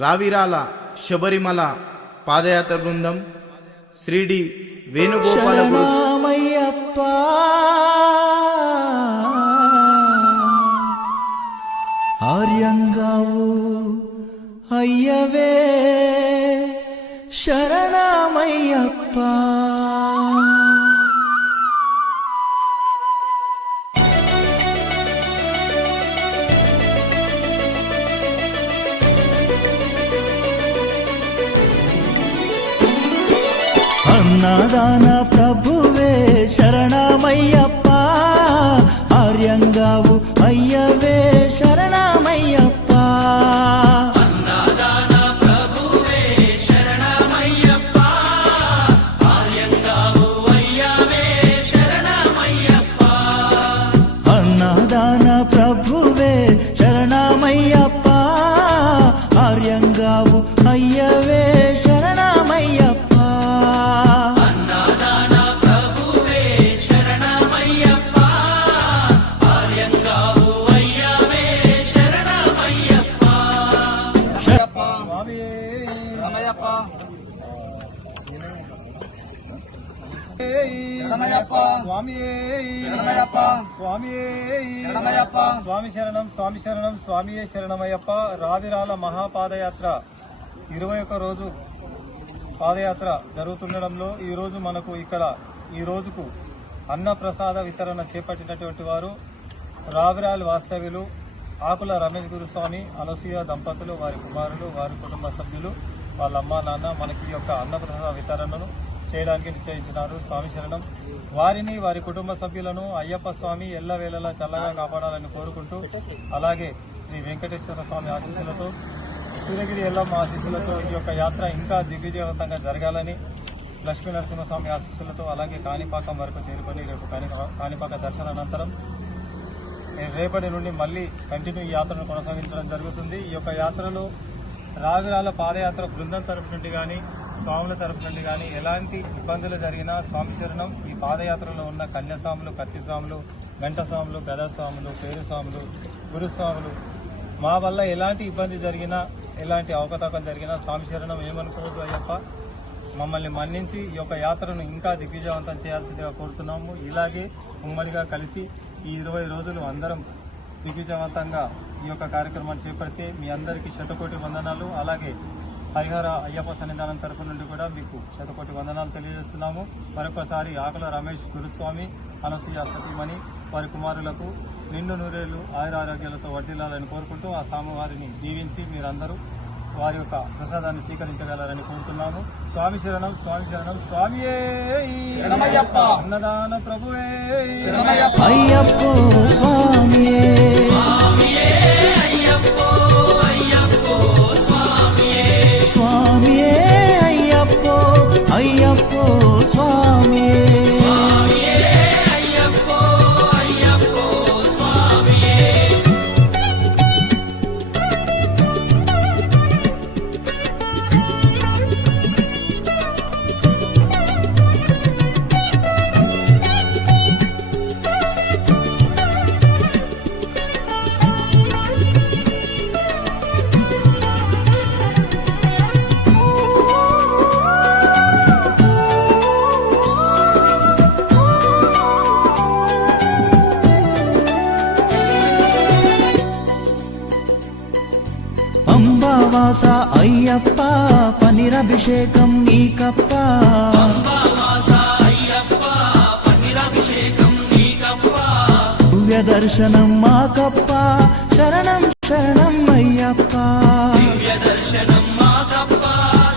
రావిరాల శబరిమల పాదయాత్ర బృందం శ్రీడి వేణుగోపాల శరణమయ్యప్ప ఆర్యంగావు అయ్యవే శరణమయ్యప్ప అన్నదాన ప్రభువే శరణమయ్యప్ప ఆర్యంగావు అయ్యవే శరణమయ్యప్ప అన్నదాన ప్రభువే శరణమయ్యప్ప ఆర్యంగావు అయ్యవే శరణమయ్యప్ప అన్నదాన ప్రభువే శరణమయ్యప్ప ఆర్యంగావు అయ్యవే శరణమయ్యప్ప స్వామి శరణం స్వామి శరణం స్వామియే శరణమయ్యప్ప. రావిరాల మహాపాదయాత్ర 21 రోజు పాదయాత్ర జరుగుతుండడంలో ఈ రోజు మనకు ఇక్కడ ఈ రోజుకు అన్నప్రసాద వితరణ చేపట్టినటువంటి వారు రావిరాల వాస్తవ్యులు ఆకుల రమేష్ గురుస్వామి అనసూయ దంపతులు, వారి కుమారులు, వారి కుటుంబ సభ్యులు, వాళ్ళ అమ్మా నాన్న మనకి ఈ యొక్క అన్నప్రసాద వితరణను చేయడానికి నిశ్చయించినారు. స్వామి శరణం. వారిని, వారి కుటుంబ సభ్యులను అయ్యప్ప స్వామి ఎల్లవేళలా చల్లగా కాపాడాలని కోరుకుంటూ, అలాగే శ్రీ వెంకటేశ్వర స్వామి ఆశీస్సులతో, సూర్యగిరి ఎల్లమ్మ ఆశీస్సులతో ఈ యొక్క యాత్ర ఇంకా దిగ్విజయవంతంగా జరగాలని, లక్ష్మీ నరసింహస్వామి ఆశీస్సులతో, అలాగే కాణిపాకం వరకు చేరుకొని రేపు కాణిపాక దర్శనానంతరం రేపటి నుండి మళ్లీ కంటిన్యూ ఈ యాత్రను కొనసాగించడం జరుగుతుంది. ఈ యొక్క యాత్రలో రావిరాల పాదయాత్ర బృందం తరపు నుండి కానీ, స్వాముల తరపు నుండి కానీ ఎలాంటి ఇబ్బందులు జరిగినా స్వామి శరణం ఈ పాదయాత్రలో ఉన్న కన్యాస్వాములు, కత్తిస్వాములు, గంటస్వాములు, గదస్వాములు, పేరుస్వాములు, గురుస్వాములు మా వల్ల ఎలాంటి ఇబ్బంది జరిగినా, ఎలాంటి అవకతవకలు జరిగినా స్వామి శరణం ఏమనుకోవద్దు అయ్యప్ప, మమ్మల్ని మన్నించి ఈ యొక్క యాత్రను ఇంకా దిగ్విజయవంతం చేయాల్సిందిగా కోరుతున్నాము. ఇలాగే ఉమ్మడిగా కలిసి ఈ 20 రోజులు అందరం దిగ్విజయవంతంగా ఈ యొక్క కార్యక్రమాన్ని చేపడితే మీ అందరికీ శతకోటి వందనాలు. అలాగే హరిహర అయ్యప్ప సన్నిధానం తరపు నుండి కూడా మీకు శతకోటి వందనాలు తెలియజేస్తున్నాము. మరొకసారి ఆకుల రమేష్ గురుస్వామి, అనసూయ సతీమణి, వారి కుమారులకు నిండు నూరేళ్లు ఆయురారోగ్యాలతో వర్ధిల్లాలని కోరుకుంటూ ఆ స్వామివారిని దీవించి మీరందరూ వారి యొక్క ప్రసాదాన్ని స్వీకరించగలరని కోరుతున్నాము. స్వామి శరణం స్వామి శరణం స్వామియే అన్నదాన ప్రభువే అయ్యప్పో స్వామియే స్వామియే అయ్యప్పో అయ్యప్పో స్వామియే అంబావాస అయ్యప్ప పనిరభిషేకం నీకప్ప దివ్య దర్శనం మాకప్ప శరణం శరణం అయ్యప్ప దివ్య దర్శనం మాకప్ప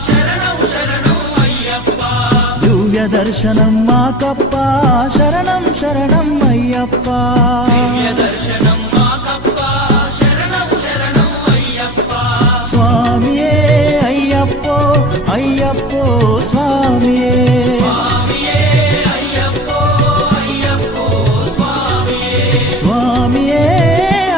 శరణం శరణం అయ్యప్ప శరణం శరణం అయ్యప్ప.